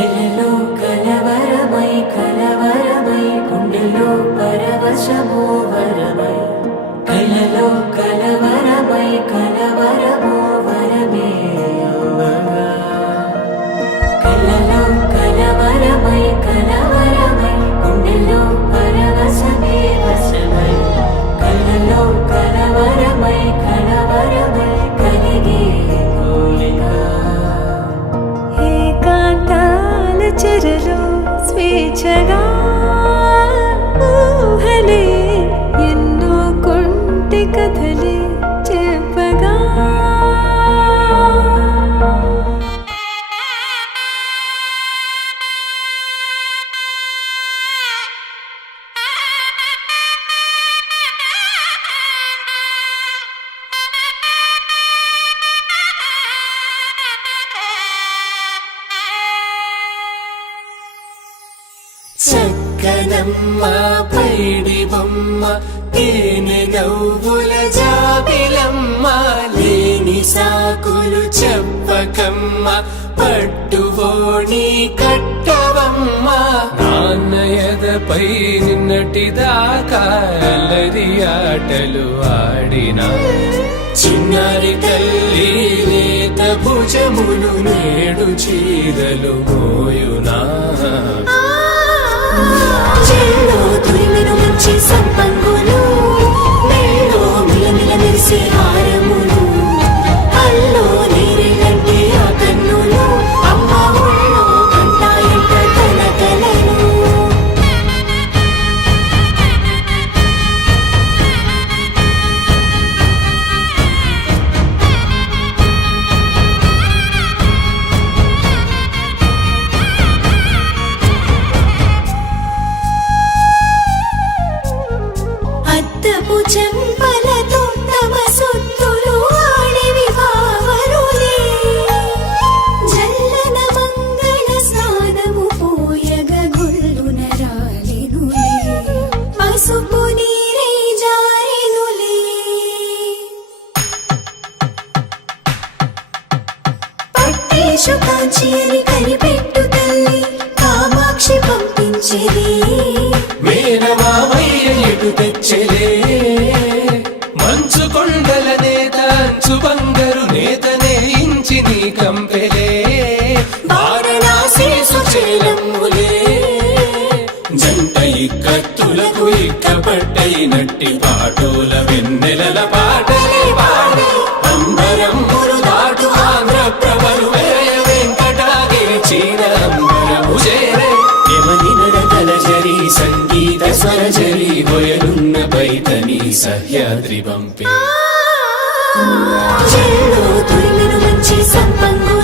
కలలో కలవరమై కలవరమై గుండెలో పరవశమో వరమై కలలో కలవరమై కలవరమో వరమే అవ్వగా కలలో కలవరమై కలవరమై గుండెలో పరవశమే వశమై కలలో కలవరమై కలవరమై కలిగే కోరిక ఏకాంతాల చెరలో స్వేచ్ఛగా ఊహలే ఎన్నో కొంటె కథలే చెప్పగా చక్కనమ్మ పైడి బొమ్మ తేనె నవ్వుల జాబిలమ్మ లేని సాకులు చెప్పకమ్మ పట్టువోణి కట్టవమ్మ నాన్నయదపై నిన్నటిదాకా అల్లరి ఆటలు ఆడినా చిన్నారి తల్లి లేత భుజములు నేడు చీరలు మోయునా చెల్లో తురిమెను మంచి సంపంగులు మెల్లో మిలమిల మెరిసే హారములు అల్లో నీరెళ్ళంటే ఆ కన్నులు అమ్మ ఒళ్ళో కంటాయంట తన కలను అద్దపు చెంపలతో తమ సొత్తులు ఆడివి బావరులే జల్లన మంగళ స్నానము పోయగ గొల్లున రాలెనులే పసుపు నీరై జారెనులే పట్టేషు కాంచి అని కనిపెట్టు తల్లి కామాక్షి పంపించేది మేనమామయ్య ఎటు తెచ్చలే మంచు కొండల నేత అంచు బంగారు నేతనే ఇంచి నీ కంపెలే వారణాసి సుచేలమ్ములే జంట ఇక్కత్తులకు ఇక్కపట్టయినట్టి పాటోల వెన్నెలల పాటలే పాడే అంబరమ్ములు దాటు ఆంధ్ర ప్రభలు వేయ వెంకటాగిరి చీర అంబరము చేరే యమని నడకల జరి సంగీత స్వర జరి హొయలున్న పైతని సహ్యాద్రి పంపే చెల్లో తురిమెను మంచి సంపంగు